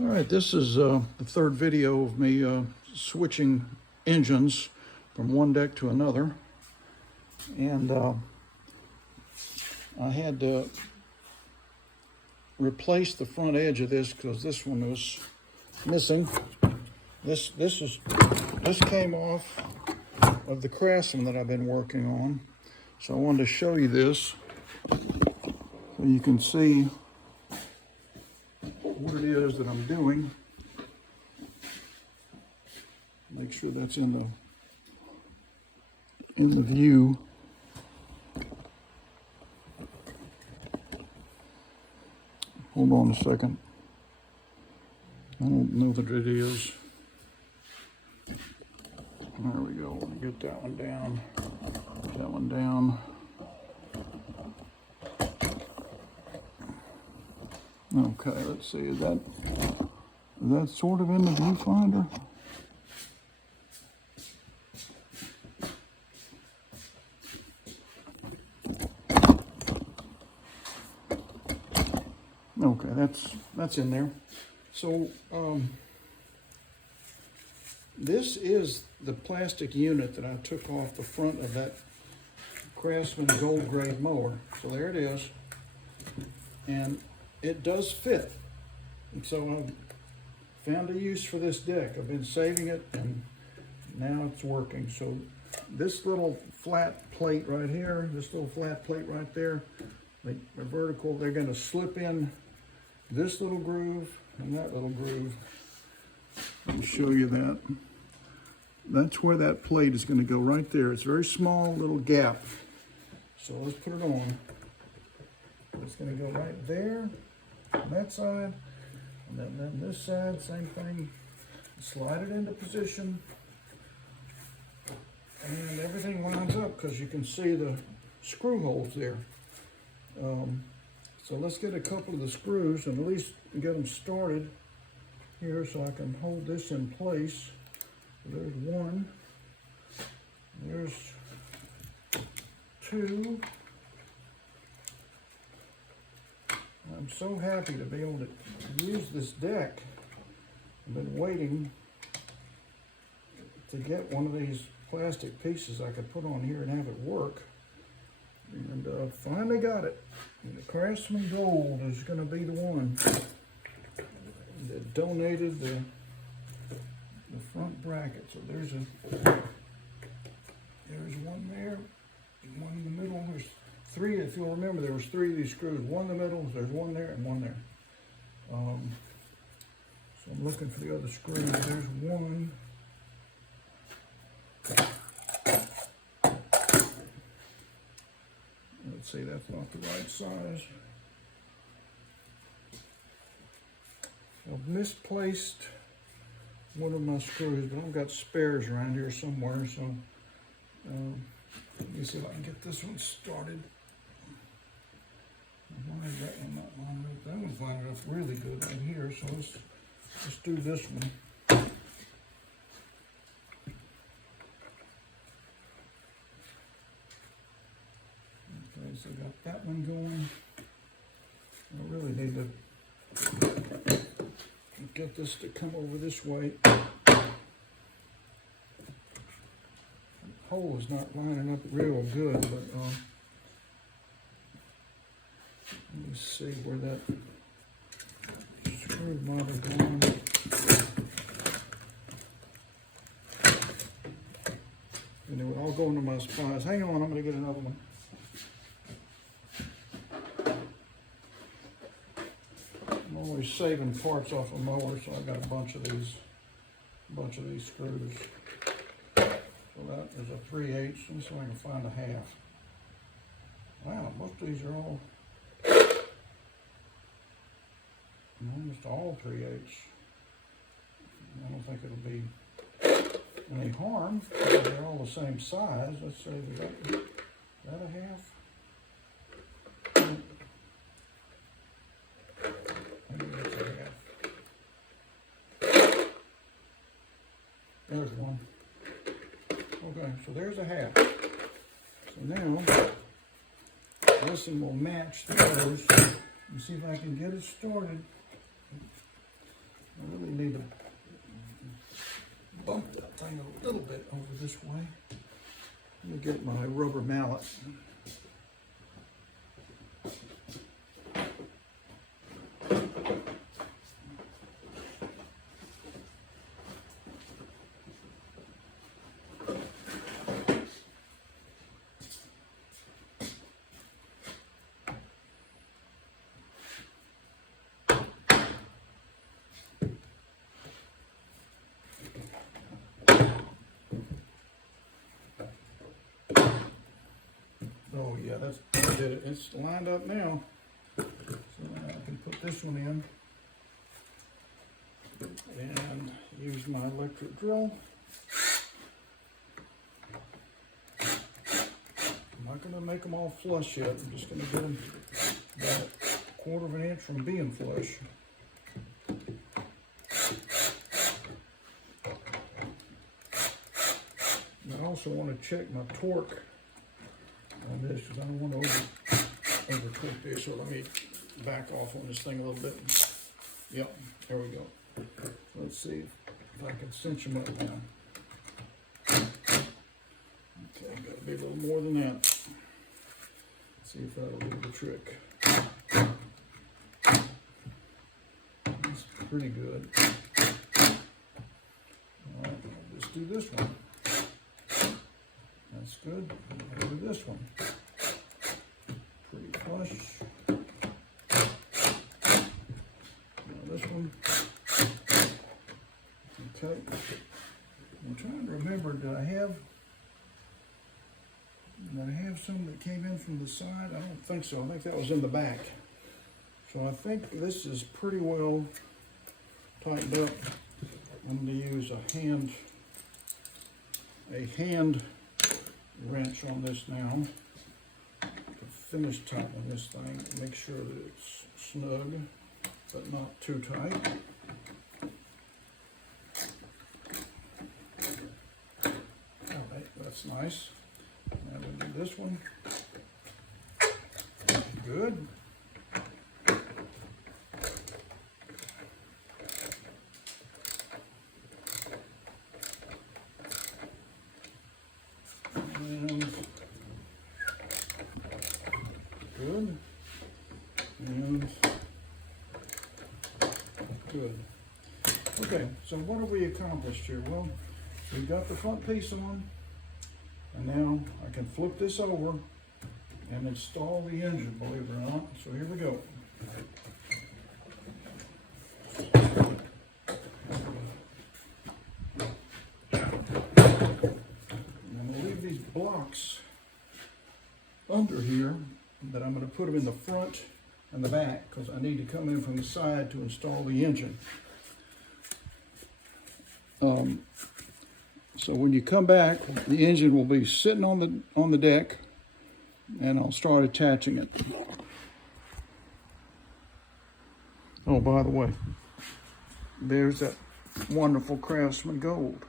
All right, this is the third video of me switching engines from one deck to another. And I had to replace the front edge of this because this one was missing. This came off of the craftsman that I've been working on. So I wanted to show you this so you can see what it is that I'm doing. Make sure that's in the view. Hold on a second. I don't know that it is. There we go. Let me get that one down. That one down. Okay, let's see. Is that sort of in the viewfinder? Okay, that's in there. So this is the plastic unit that I took off the front of that Craftsman gold grade mower. So there it is, and it does fit. And so I've found a use for this deck. I've been saving it, and now it's working. So this little flat plate right here, this little flat plate right there, they're vertical. They're going to slip in this little groove and that little groove. Let me show you that. That's where that plate is going to go, right there. It's a very small little gap. So let's put it on. It's going to go right there on that side, and then this side, same thing. Slide it into position, and everything lines up because you can see the screw holes there. So let's get a couple of the screws and at least get them started here so I can hold this in place. There's one, there's two. I'm so happy to be able to use this deck. I've been waiting to get one of these plastic pieces I could put on here and have it work. And finally got it. And the Craftsman Gold is going to be the one that donated the front bracket. So there's one there, one in the middle. There's three. If you'll remember, there was three of these screws. One in the middle. There's one there and one there. So I'm looking for the other screws. There's one. Let's see, that's not the right size. I've misplaced one of my screws, but I've got spares around here somewhere, so let me see if I can get this one started. Why is that one not lined up? That one's lined up really good right here, so let's do this one. Okay, so got that one going. I really need to get this to come over this way. The hole is not lining up real good, but let me see where that screw might have gone. And it would all go into my spies. Hang on, I'm going to get another one. I'm always saving parts off a mower, so I've got a bunch of these screws. So that is a 3/8. Let me see if I can find a half. Wow, most of these are all almost all 3/8. I don't think it'll be any harm because they're all the same size. Let's say, is that a half? Maybe that's a half. There's one. Okay, so there's a half. So now, this one will match the others. And see if I can get it started. over this way. Let me get my rubber mallet. Oh yeah, I did it. It's lined up now. So now I can put this one in and use my electric drill. I'm not going to make them all flush yet. I'm just going to get them about a 1/4 of an inch from being flush. And I also want to check my torque on this because I don't want to over tweak this. So let me back off on this thing a little bit. Yep, there we go. Let's see if I can cinch them up now. Okay, got to be a little more than that. Let's see if that'll do the trick. That's pretty good. All right, I'll just do this one. That's good. I'll do this one. Pretty flush. Now this one. Okay. I'm trying to remember, did I have some that came in from the side? I don't think so. I think that was in the back. So I think this is pretty well tightened up. I'm going to use a hand wrench on this now to finish tightening this thing. Make sure that it's snug, but not too tight. All right, that's nice. Now we'll do this one. Good. And good. And good. Okay, so what have we accomplished here? Well, we've got the front piece on, and now I can flip this over and install the engine, believe it or not. So here we go. I'm going to leave these blocks under here, that I'm going to put them in the front and the back because I need to come in from the side to install the engine. So when you come back, the engine will be sitting on the deck, and I'll start attaching it. Oh, by the way, there's that wonderful Craftsman gold.